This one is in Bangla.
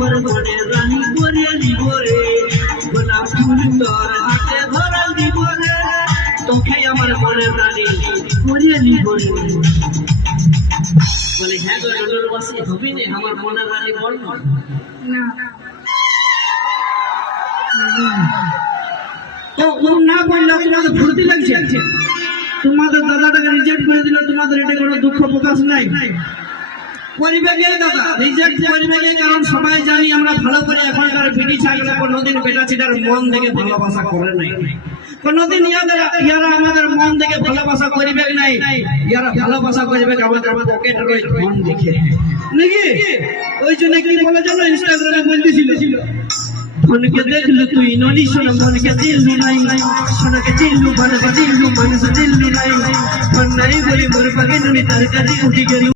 আমার মনের রানী করিয়া দিব রে গোলাপ ফুল তোর হাতে ধরা দিব রে তোকে আমার মনের রানী করিয়া দিব রে বলে হ্যাঁ গো নগরবাসী হবি না আমার মনের রানী বল না তো না বললে তোমাদের ফুর্তি লাগছে তোমাদের দাদাটাকে রিজেক্ট করে দিল তোমাদের এটা কোনো দুঃখ প্রকাশ নাই পরিবেশ দাদা রিজেক্ট পরিবেশ কারণ সবাই জানি আমরা ভালো করে এখনকার ভিডি ছাগলে কোনোদিন বেটা ছিটার মন থেকে ভালোবাসা করে নাই কোনোদিন ইয়ারা আমাদের মন থেকে ভালোবাসা করবে নাই ইয়ারা ভালোবাসা করবে আমাদের পকেটের ওই ফোন দেখে নাকি ওই জন্য কি বলে জানো ইনস্টাগ্রামে বলতেছিল মনকে দেখলু তুই ননি শোনা মনকে দিলু নাই শোনাকে দিলু মানুষ দিলু নাই মন নাই বলি মোর পাগে ননি তার কাছে উঠি গেল